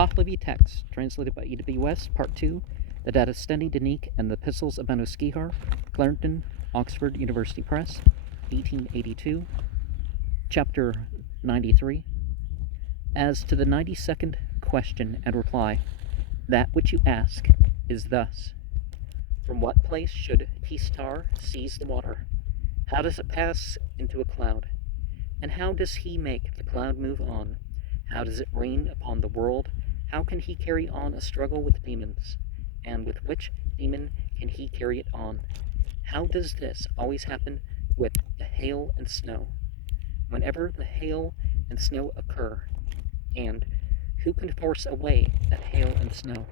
Pahlavi text, translated by E.W. West, Part 2, the Dadistani Dinik and the Epistles of Manuskihar, Clarendon, Oxford University Press, 1882, Chapter 93. As to the 92nd question and reply, that which you ask is thus: from what place should Tistar seize the water? How does it pass into a cloud? And how does he make the cloud move on? How does it rain upon the world? How can he carry on a struggle with demons? And with which demon can he carry it on? How does this always happen with the hail and snow? Whenever the hail and snow occur, and who can force away that hail and snow?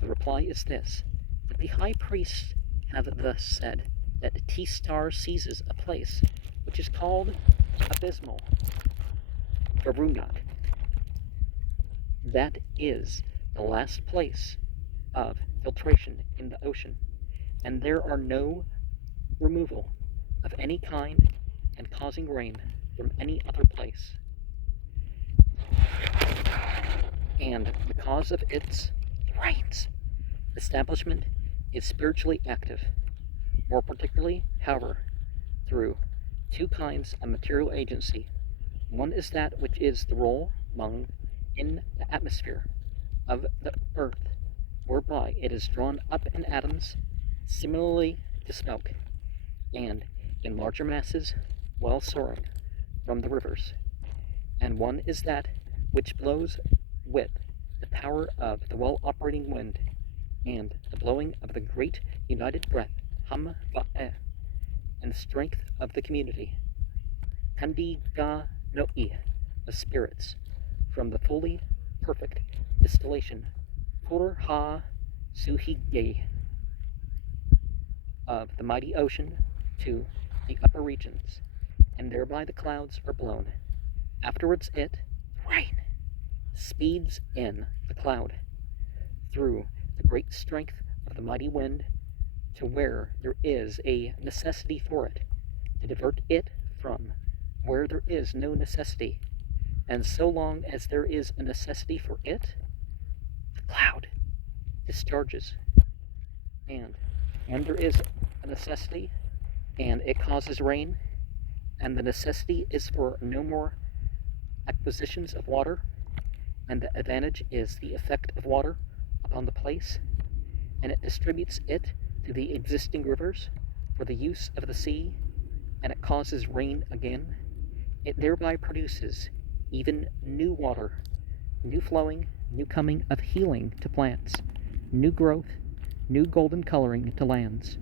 The reply is this: that the high priests have thus said that Tistar seizes a place which is called abysmal, Varundak. That is the last place of filtration in the ocean, and there are no removal of any kind and causing rain from any other place. And because of its rains, establishment is spiritually active, more particularly, however, through two kinds of material agency. One is that which is the role among in the atmosphere of the earth, whereby it is drawn up in atoms, similarly to smoke, and in larger masses, while soaring from the rivers. And one is that which blows with the power of the well-operating wind, and the blowing of the great united breath, ham va'eh, and the strength of the community, kandiga no'i, of spirits, from the fully perfect distillation, pur ha suhige, of the mighty ocean to the upper regions, and thereby the clouds are blown. Afterwards it, rain, speeds in the cloud, through the great strength of the mighty wind, to where there is a necessity for it, to divert it from where there is no necessity. And so long as there is a necessity for it, the cloud discharges. And when there is a necessity, and it causes rain, and the necessity is for no more acquisitions of water, and the advantage is the effect of water upon the place, and it distributes it to the existing rivers for the use of the sea, and it causes rain again, it thereby produces even new water, new flowing, new coming of healing to plants, new growth, new golden coloring to lands,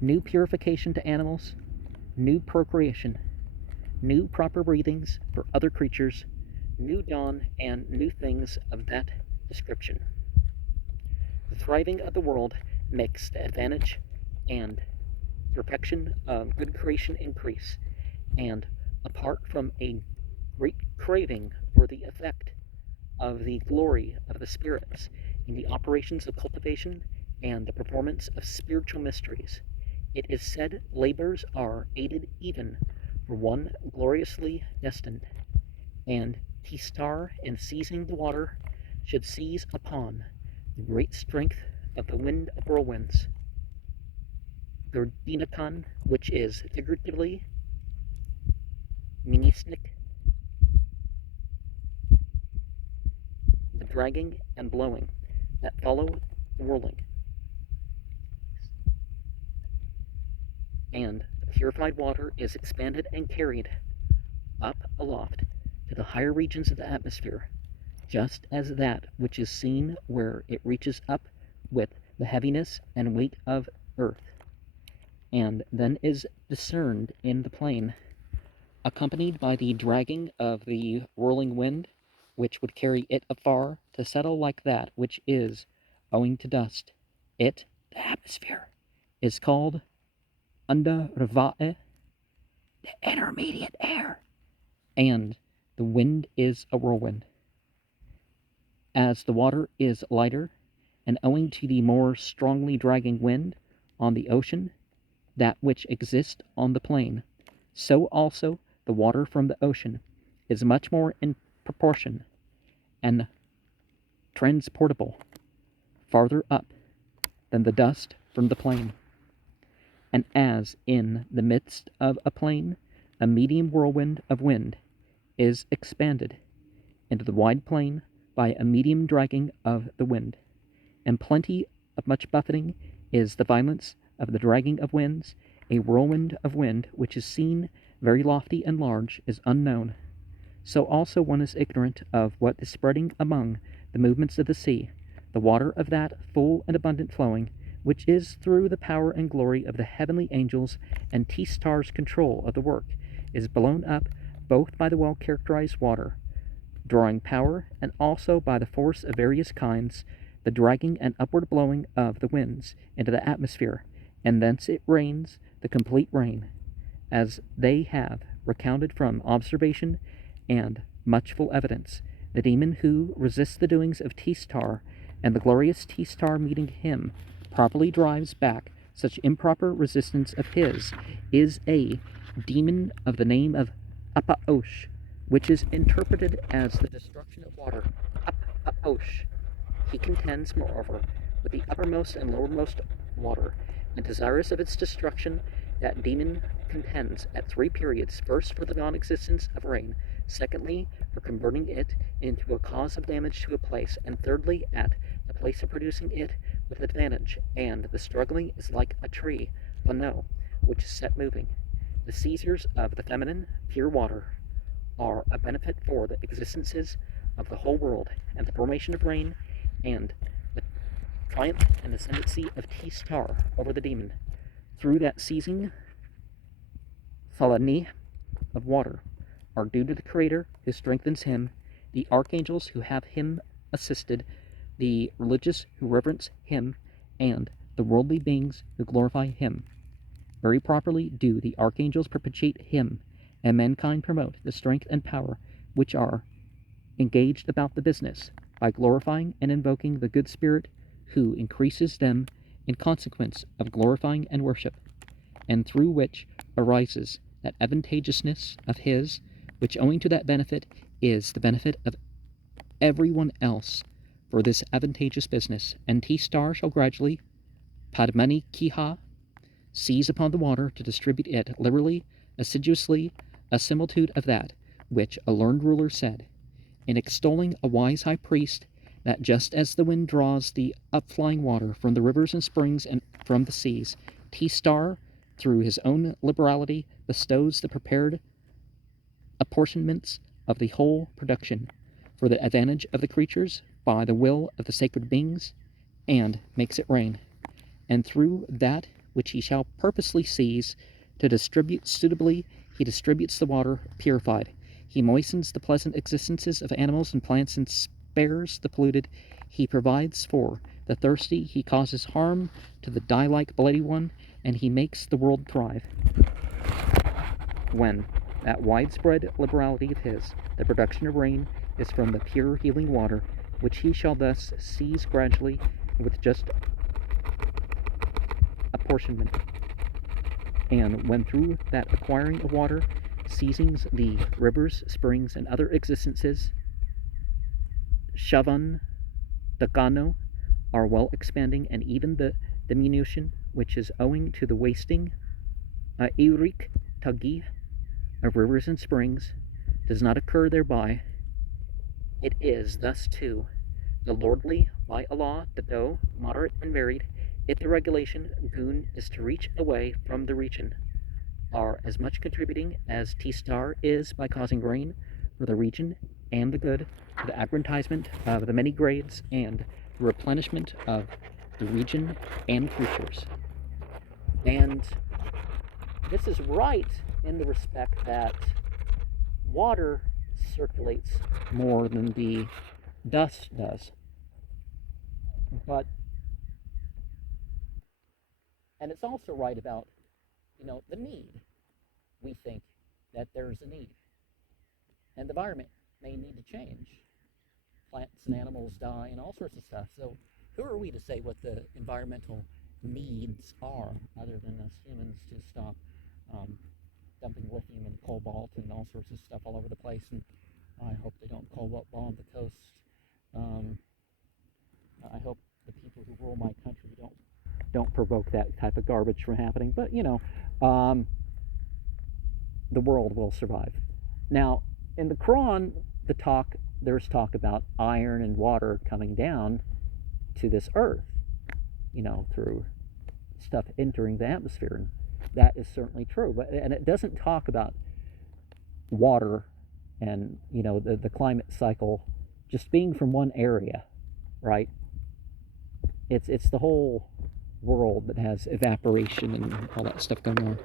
new purification to animals, new procreation, new proper breathings for other creatures, new dawn, and new things of that description. The thriving of the world makes the advantage and perfection of good creation increase, and apart from a great craving for the effect of the glory of the spirits in the operations of cultivation and the performance of spiritual mysteries, it is said labors are aided even for one gloriously destined, and Tistar, in seizing the water, should seize upon the great strength of the wind of whirlwinds, the Dinakan, which is figuratively minisnik, the dragging and blowing that follow the whirling, and the purified water is expanded and carried up aloft to the higher regions of the atmosphere, just as that which is seen where it reaches up with the heaviness and weight of earth, and then is discerned in the plain, accompanied by the dragging of the whirling wind, which would carry it afar to settle like that which is, owing to dust. It, the atmosphere, is called Unda Ravae, the intermediate air, and the wind is a whirlwind. As the water is lighter, and owing to the more strongly dragging wind on the ocean, that which exists on the plain, so also the water from the ocean is much more in proportion, and transportable farther up than the dust from the plain. And as in the midst of a plain a medium whirlwind of wind is expanded into the wide plain by a medium dragging of the wind, and plenty of much buffeting is the violence of the dragging of winds, a whirlwind of wind which is seen very lofty and large is unknown. So also one is ignorant of what is spreading among the movements of the sea, the water of that full and abundant flowing, which is through the power and glory of the heavenly angels and T-star's control of the work, is blown up both by the well-characterized water, drawing power, and also by the force of various kinds, the dragging and upward blowing of the winds into the atmosphere, and thence it rains the complete rain, as they have recounted from observation and much full evidence. The demon who resists the doings of T-star, and the glorious T-star meeting him, properly drives back such improper resistance of his, is a demon of the name of Apaosh, which is interpreted as the destruction of water. Apaosh. He contends, moreover, with the uppermost and lowermost water, and desirous of its destruction, that demon contends at 3 periods: first, for the non-existence of rain; secondly, for converting it into a cause of damage to a place; and thirdly, at the place of producing it with advantage. And the struggling is like a tree, Lano, which is set moving. The seizures of the feminine, pure water, are a benefit for the existences of the whole world, and the formation of rain, and the triumph and ascendancy of T-star over the demon, through that seizing Falani of water, are due to the Creator who strengthens him, the archangels who have him assisted, the religious who reverence him, and the worldly beings who glorify him. Very properly do the archangels perpetuate him, and mankind promote the strength and power which are engaged about the business, by glorifying and invoking the good spirit who increases them in consequence of glorifying and worship, and through which arises that advantageousness of his, which owing to that benefit is the benefit of every one else for this advantageous business. And T-star shall gradually, Padmani Kiha, seize upon the water to distribute it liberally, assiduously, a similitude of that which a learned ruler said, in extolling a wise high priest, that just as the wind draws the upflying water from the rivers and springs and from the seas, T-star, through his own liberality, bestows the prepared apportionments of the whole production for the advantage of the creatures by the will of the sacred beings, and makes it rain. And through that which he shall purposely seize to distribute suitably, he distributes the water purified. He moistens the pleasant existences of animals and plants, and spares the polluted. He provides for the thirsty. He causes harm to the dye-like bloody one, and he makes the world thrive. When that widespread liberality of his, the production of rain, is from the pure healing water, which he shall thus seize gradually with just apportionment. And when through that acquiring of water, seizing the rivers, springs, and other existences, Shavan, Dakano, are well expanding, and even the diminution, which is owing to the wasting, Irik Tagi, of rivers and springs, does not occur thereby. It is thus too the lordly by Allah, the dough, moderate and varied, if the regulation goon is to reach away from the region, are as much contributing as T-star is by causing rain for the region and the good, to the aggrandizement of the many grades and the replenishment of the region and creatures. And this is right in the respect that water circulates more than the dust does. And it's also right about, the need. We think that there's a need. And the environment may need to change. Plants and animals die and all sorts of stuff. So who are we to say what the environmental needs are, other than us humans to stop dumping lithium and cobalt and all sorts of stuff all over the place? And I hope they don't cobalt bomb the coast. provoke that type of garbage from happening. But, the world will survive. Now, in the Quran, there's talk about iron and water coming down to this earth, through stuff entering the atmosphere. And that is certainly true. And it doesn't talk about water and, the climate cycle just being from one area, right? It's the whole world that has evaporation and all that stuff going on.